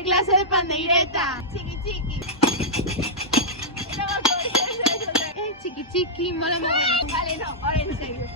¿Qué clase de pandeireta? Chiqui chiqui. Chiqui chiqui, mola mogollón. Vale, no, ahora en serio.